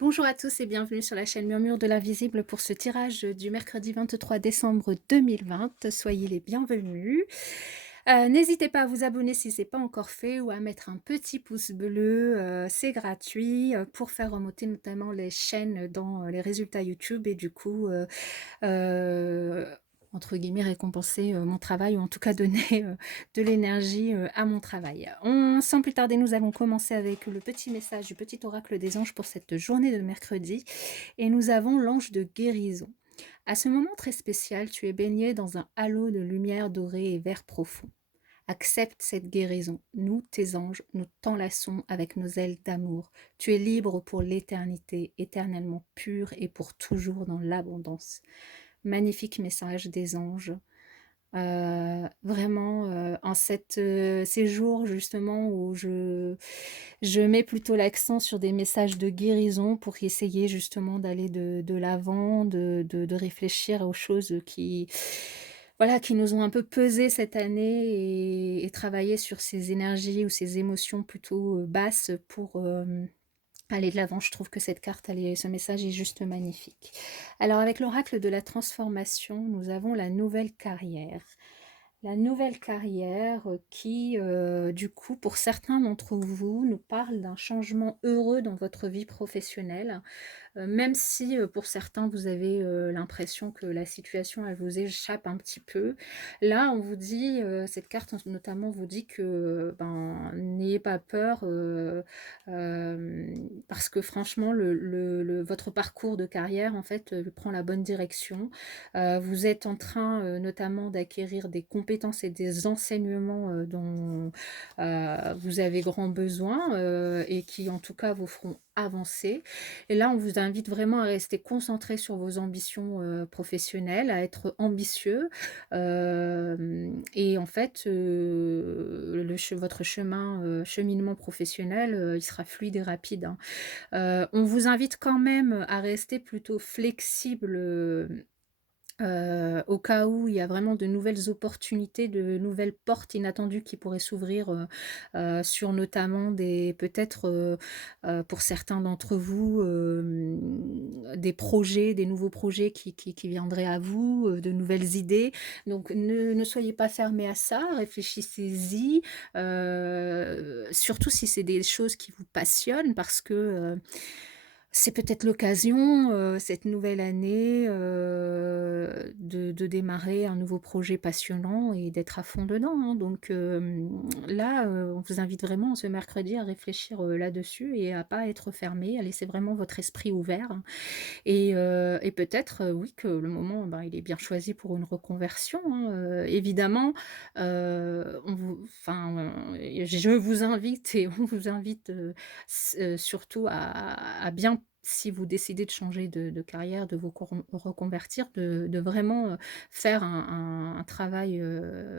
Bonjour à tous et bienvenue sur la chaîne Murmure de l'Invisible pour ce tirage du mercredi 23 décembre 2020. Soyez les bienvenus. N'hésitez pas à vous abonner si ce n'est pas encore fait ou à mettre un petit pouce bleu, c'est gratuit pour faire remonter notamment les chaînes dans les résultats YouTube et du coup heu, entre guillemets «récompenser» mon travail ou en tout cas donner, de l'énergie, à mon travail. Sans plus tarder, nous allons commencer avec le petit message du petit oracle des anges pour cette journée de mercredi et nous avons l'ange de guérison. À ce moment très spécial, tu es baigné dans un halo de lumière dorée et vert profond. Accepte cette guérison. Nous, tes anges, nous t'enlaçons avec nos ailes d'amour. Tu es libre pour l'éternité, éternellement pur et pour toujours dans l'abondance. Magnifique message des anges. Vraiment, en ces jours justement où je mets plutôt l'accent sur des messages de guérison pour essayer justement d'aller de l'avant, de réfléchir aux choses qui, voilà, qui nous ont un peu pesé cette année et travailler sur ces énergies ou ces émotions plutôt, basses pour, aller de l'avant. Je trouve que cette carte, ce message est juste magnifique. Alors avec l'oracle de la transformation, nous avons la nouvelle carrière. La nouvelle carrière qui, du coup, pour certains d'entre vous, nous parle d'un changement heureux dans votre vie professionnelle. Même si, pour certains, vous avez, l'impression que la situation, elle vous échappe un petit peu. Là, on vous dit, cette carte notamment vous dit que, ben, n'ayez pas peur, parce que franchement votre parcours de carrière, en fait, prend la bonne direction. Vous êtes en train, notamment d'acquérir des compétences et des enseignements, dont, vous avez grand besoin, et qui, en tout cas, vous feront avancer. Et là, on vous invite vraiment à rester concentré sur vos ambitions, professionnelles, à être ambitieux, et en fait, votre chemin, cheminement professionnel, il sera fluide et rapide, hein. On vous invite quand même à rester plutôt flexible, au cas où il y a vraiment de nouvelles opportunités, de nouvelles portes inattendues qui pourraient s'ouvrir, sur notamment des peut-être, pour certains d'entre vous, des projets, des nouveaux projets qui viendraient à vous, de nouvelles idées. Donc ne soyez pas fermés à ça, réfléchissez-y, surtout si c'est des choses qui vous passionnent parce que, c'est peut-être l'occasion, cette nouvelle année, de démarrer un nouveau projet passionnant et d'être à fond dedans, hein. Donc, là, on vous invite vraiment ce mercredi à réfléchir, là-dessus et à pas être fermé, à laisser vraiment votre esprit ouvert, hein. Et peut-être, oui, que le moment, ben, il est bien choisi pour une reconversion, hein, évidemment, on vous enfin, je vous invite et on vous invite, surtout à bien si vous décidez de changer de carrière, de vous reconvertir, de vraiment, faire un travail,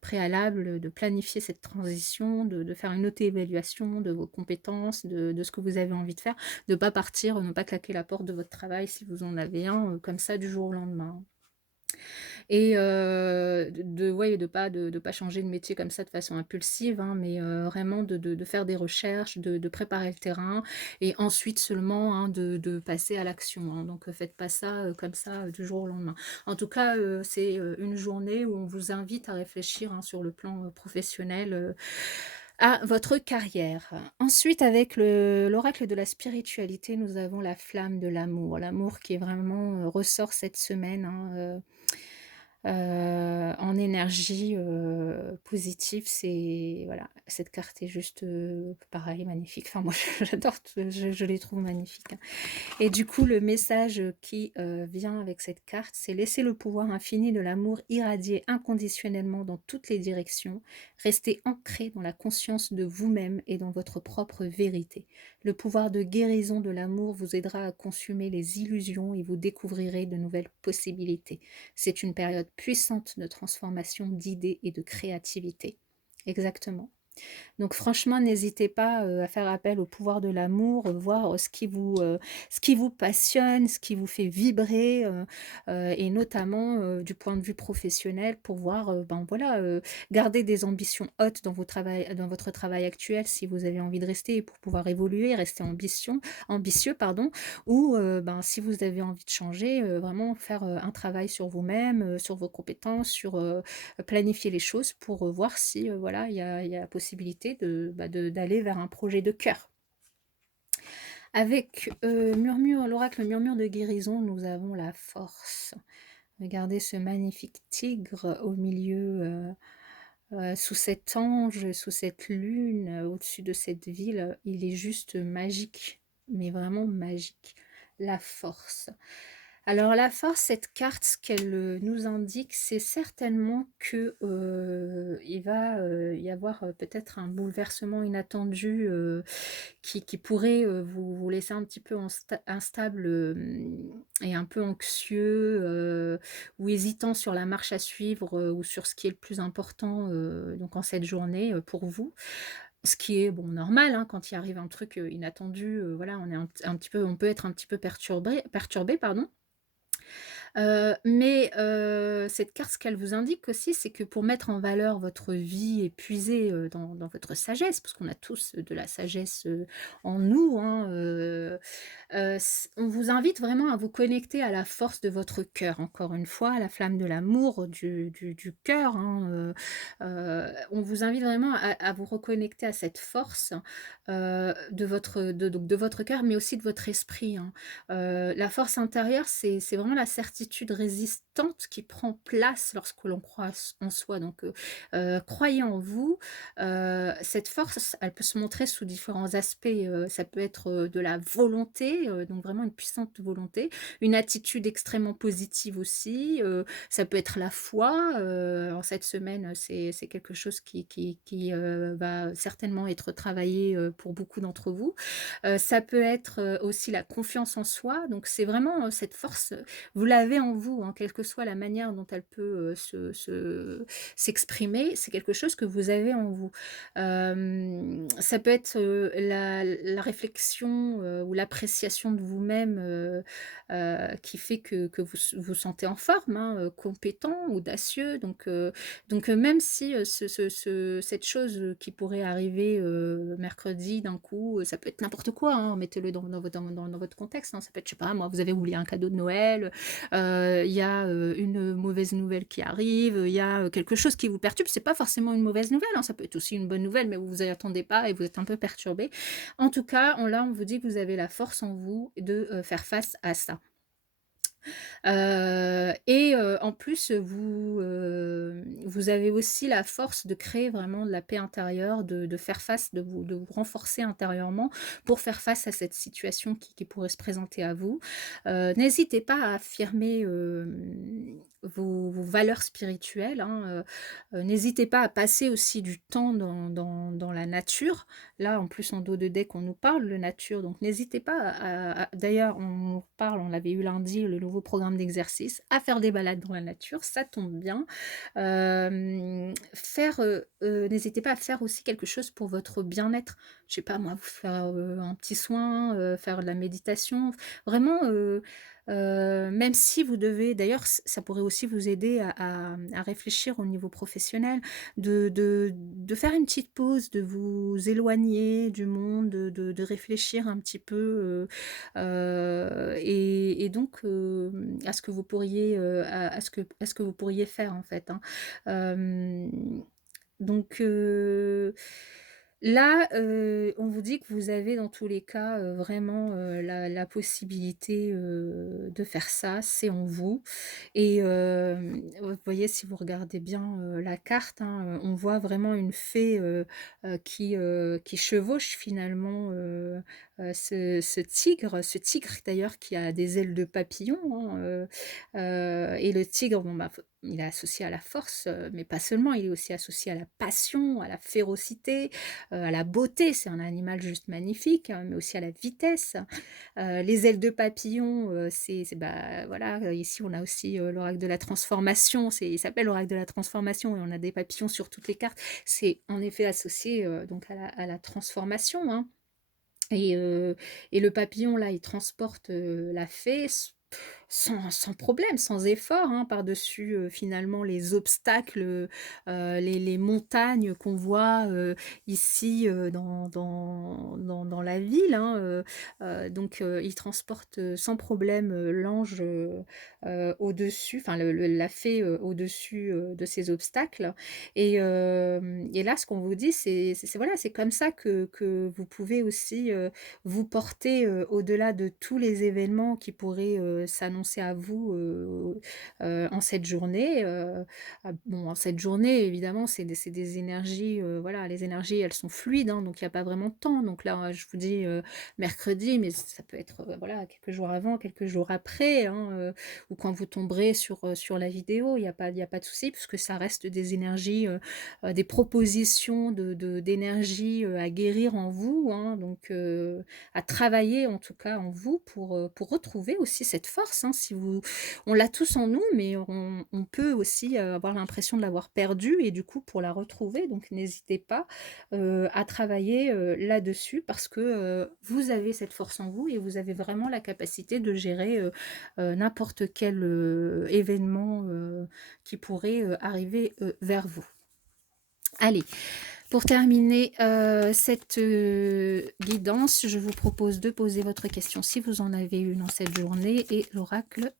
préalable, de planifier cette transition, de faire une auto-évaluation de vos compétences, de ce que vous avez envie de faire, de pas partir, ne pas claquer la porte de votre travail si vous en avez un, comme ça du jour au lendemain. Et ouais, de pas changer de métier comme ça de façon impulsive, hein, mais vraiment de faire des recherches, de préparer le terrain et ensuite seulement, hein, de passer à l'action, hein. Donc faites pas ça, comme ça, du jour au lendemain. En tout cas, c'est, une journée où on vous invite à réfléchir, hein, sur le plan, professionnel, à votre carrière. Ensuite, avec l'oracle de la spiritualité, nous avons la flamme de l'amour. L'amour qui est vraiment, ressort cette semaine, hein, en énergie, positive. C'est voilà, cette carte est juste, pareil magnifique. Enfin moi j'adore, je les trouve magnifiques, hein. Et du coup, le message qui, vient avec cette carte, c'est: «Laissez le pouvoir infini de l'amour irradier inconditionnellement dans toutes les directions. Restez ancré dans la conscience de vous-même et dans votre propre vérité. Le pouvoir de guérison de l'amour vous aidera à consumer les illusions et vous découvrirez de nouvelles possibilités. C'est une période puissante de transformation d'idées et de créativité». Exactement. Donc franchement, n'hésitez pas, à faire appel au pouvoir de l'amour, voir, ce qui vous passionne, ce qui vous fait vibrer, et notamment, du point de vue professionnel pour voir, ben, voilà, garder des ambitions hautes dans votre travail actuel si vous avez envie de rester pour pouvoir évoluer, rester ambitieux, pardon, ou, ben, si vous avez envie de changer, vraiment faire, un travail sur vous-même, sur vos compétences, planifier les choses pour, voir si, voilà, il y a possibilité d'aller vers un projet de cœur. Avec, l'oracle murmure de guérison, nous avons la force. Regardez ce magnifique tigre au milieu, sous cet ange, sous cette lune, au-dessus de cette ville, il est juste magique, mais vraiment magique. La force. Alors la force, cette carte, ce qu'elle, nous indique, c'est certainement que, il va, y avoir, peut-être un bouleversement inattendu, qui pourrait, vous laisser un petit peu instable, et un peu anxieux, ou hésitant sur la marche à suivre, ou sur ce qui est le plus important, donc en cette journée, pour vous. Ce qui est, bon, normal, hein, quand il arrive un truc, inattendu, voilà, on est un petit peu on peut être un petit peu perturbé, pardon. Cette carte, ce qu'elle vous indique aussi, c'est que pour mettre en valeur votre vie épuisée, dans votre sagesse, parce qu'on a tous de la sagesse, en nous, hein, on vous invite vraiment à vous connecter à la force de votre cœur, encore une fois, à la flamme de l'amour, du cœur, hein, on vous invite vraiment à vous reconnecter à cette force, de votre cœur, mais aussi de votre esprit, hein. La force intérieure, c'est vraiment la certitude résistante qui prend place lorsque l'on croit en soi. Donc, croyez en vous. Cette force, elle peut se montrer sous différents aspects. Ça peut être, de la volonté, donc vraiment une puissante volonté, une attitude extrêmement positive aussi, ça peut être la foi, en cette semaine, c'est quelque chose qui va certainement être travaillé, pour beaucoup d'entre vous. Ça peut être, aussi la confiance en soi, donc c'est vraiment, cette force, vous l'avez en vous, hein, quelle que soit la manière dont elle peut, s'exprimer, c'est quelque chose que vous avez en vous. Ça peut être, la réflexion, ou l'appréciation de vous-même, qui fait que vous sentez en forme, hein, compétent, audacieux, même si, cette chose, qui pourrait arriver, mercredi d'un coup, ça peut être n'importe quoi, hein, mettez-le dans votre contexte, hein. Ça peut être, je sais pas moi, vous avez oublié un cadeau de Noël, il y a, une mauvaise nouvelle qui arrive, il y a, quelque chose qui vous perturbe. C'est pas forcément une mauvaise nouvelle, hein, ça peut être aussi une bonne nouvelle, mais vous vous y attendez pas et vous êtes un peu perturbé. En tout cas, on vous dit que vous avez la force en vous de, faire face à ça. En plus, vous avez aussi la force de créer vraiment de la paix intérieure, de faire face, de vous renforcer intérieurement pour faire face à cette situation qui pourrait se présenter à vous. N'hésitez pas à affirmer, vos valeurs spirituelles, hein, n'hésitez pas à passer aussi du temps dans la nature. Là, en plus, en dos de deck, on nous parle de nature, donc n'hésitez pas d'ailleurs, on l'avait eu lundi, le nouveau programme d'exercice, à faire des balades dans la nature, ça tombe bien. N'hésitez pas à faire aussi quelque chose pour votre bien-être. Je sais pas moi, vous faire, un petit soin, faire de la méditation. Vraiment, même si vous devez d'ailleurs, ça pourrait aussi vous aider à réfléchir au niveau professionnel, de faire une petite pause, de vous éloigner du monde, de réfléchir un petit peu, à ce que vous pourriez, à ce que vous pourriez faire, en fait, hein. Hem, là, on vous dit que vous avez dans tous les cas, vraiment, la possibilité, de faire ça, c'est en vous vous voyez, si vous regardez bien, la carte, hein, on voit vraiment une fée, qui chevauche finalement, ce tigre d'ailleurs qui a des ailes de papillon, hein, et le tigre, bon, bah, f il est associé à la force, mais pas seulement, il est aussi associé à la passion, à la férocité, à la beauté. C'est un animal juste magnifique, hein, mais aussi à la vitesse. Les ailes de papillon, bah, voilà, ici on a aussi, l'oracle de la transformation, il s'appelle l'oracle de la transformation et on a des papillons sur toutes les cartes. C'est en effet associé, donc à la transformation, hein. Et le papillon là, il transporte, la fée sans problème, sans effort, hein, par-dessus, finalement les obstacles, les montagnes qu'on voit, ici, dans la ville, hein, donc il transporte, sans problème, l'ange, au-dessus, enfin la fée, au-dessus, de ces obstacles et là, ce qu'on vous dit, c'est voilà, c'est comme ça que vous pouvez aussi, vous porter, au-delà de tous les événements qui pourraient, s'annoncer à vous, en cette journée, bon, en cette journée, évidemment, c'est des énergies, voilà, les énergies, elles sont fluides, hein, donc il y a pas vraiment de temps. Donc là, je vous dis, mercredi, mais ça peut être, voilà, quelques jours avant, quelques jours après, hein, ou quand vous tomberez sur la vidéo, il y a pas de souci puisque ça reste des énergies, des propositions d'énergie, à guérir en vous, hein, donc à travailler en tout cas en vous pour retrouver aussi cette force, hein. Si vous On l'a tous en nous, mais on peut aussi, avoir l'impression de l'avoir perdue et du coup pour la retrouver, donc n'hésitez pas, à travailler, là-dessus parce que, vous avez cette force en vous et vous avez vraiment la capacité de gérer, n'importe quel, événement, qui pourrait, arriver, vers vous. Allez, pour terminer, cette, guidance, je vous propose de poser votre question si vous en avez une en cette journée et l'oracle,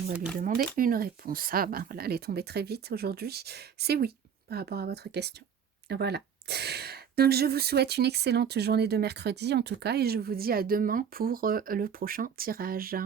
on va lui demander une réponse. Ah ben, voilà, elle est tombée très vite aujourd'hui. C'est oui, par rapport à votre question. Voilà. Donc je vous souhaite une excellente journée de mercredi en tout cas et je vous dis à demain pour, le prochain tirage.